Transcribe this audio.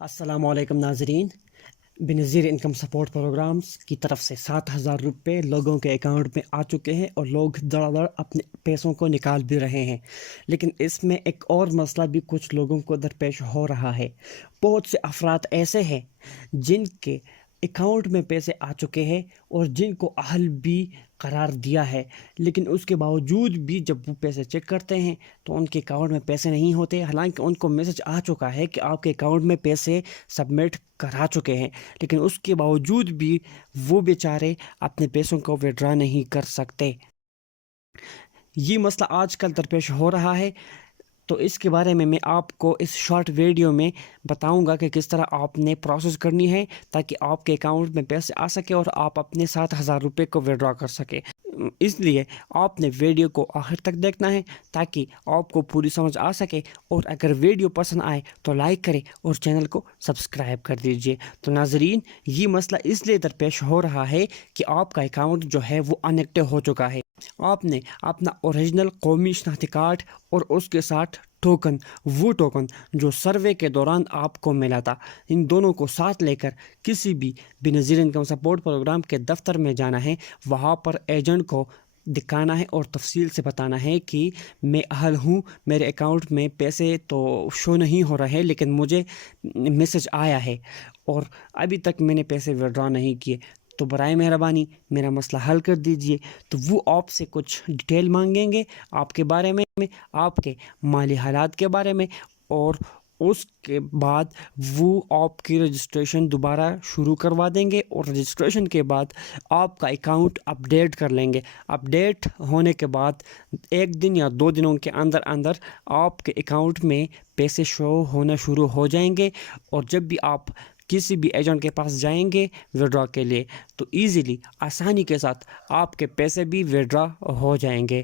अस्सलाम वालेकुम नाजरीन। बेनज़ीर इनकम सपोर्ट प्रोग्राम्स की तरफ से 7,000 रुपये लोगों के अकाउंट में आ चुके हैं और लोग धड़ाधड़ अपने पैसों को निकाल भी रहे हैं। लेकिन इसमें एक और मसला भी कुछ लोगों को दरपेश हो रहा है। बहुत से अफराद ऐसे हैं जिनके अकाउंट में पैसे आ चुके हैं और जिनको अहल भी करार दिया है, लेकिन उसके बावजूद भी जब वो पैसे चेक करते हैं तो उनके अकाउंट में पैसे नहीं होते। हालांकि उनको मैसेज आ चुका है कि आपके अकाउंट में पैसे सबमिट करा चुके हैं, लेकिन उसके बावजूद भी वो बेचारे अपने पैसों को विड्रॉ नहीं कर सकते। ये मसला आजकल दरपेश हो रहा है, तो इसके बारे में मैं आपको इस शॉर्ट वीडियो में बताऊंगा कि किस तरह आपने प्रोसेस करनी है ताकि आपके अकाउंट में पैसे आ सके और आप अपने 7,000 रुपये को विड्रॉ कर सके। इसलिए आपने वीडियो को आखिर तक देखना है ताकि आपको पूरी समझ आ सके, और अगर वीडियो पसंद आए तो लाइक करें और चैनल को सब्सक्राइब कर दीजिए। तो नाजरीन, ये मसला इसलिए दरपेश हो रहा है कि आपका अकाउंट जो है वो अनएक्टिव हो चुका है। आपने अपना ओरिजिनल कौमी शनाख्ती कार्ड और उसके साथ टोकन, वो टोकन जो सर्वे के दौरान आपको मिला था, इन दोनों को साथ लेकर किसी भी बेनज़ीर इनकम सपोर्ट प्रोग्राम के दफ्तर में जाना है। वहाँ पर एजेंट को दिखाना है और तफसील से बताना है कि मैं अहल हूँ, मेरे अकाउंट में पैसे तो शो नहीं हो रहे लेकिन मुझे मैसेज आया है और अभी तक मैंने पैसे विड्रॉ नहीं किए, तो बराए मेहरबानी मेरा मसला हल कर दीजिए। तो वो आपसे कुछ डिटेल मांगेंगे आपके बारे में, आपके माली हालात के बारे में, और उसके बाद वो आपकी रजिस्ट्रेशन दोबारा शुरू करवा देंगे और रजिस्ट्रेशन के बाद आपका अकाउंट अपडेट कर लेंगे। अपडेट होने के बाद 1 दिन या 2 दिनों के अंदर अंदर आपके अकाउंट में पैसे शो होना शुरू हो जाएंगे, और जब भी आप किसी भी एजेंट के पास जाएंगे विड्रॉ के लिए तो ईज़िली आसानी के साथ आपके पैसे भी विड्रॉ हो जाएंगे।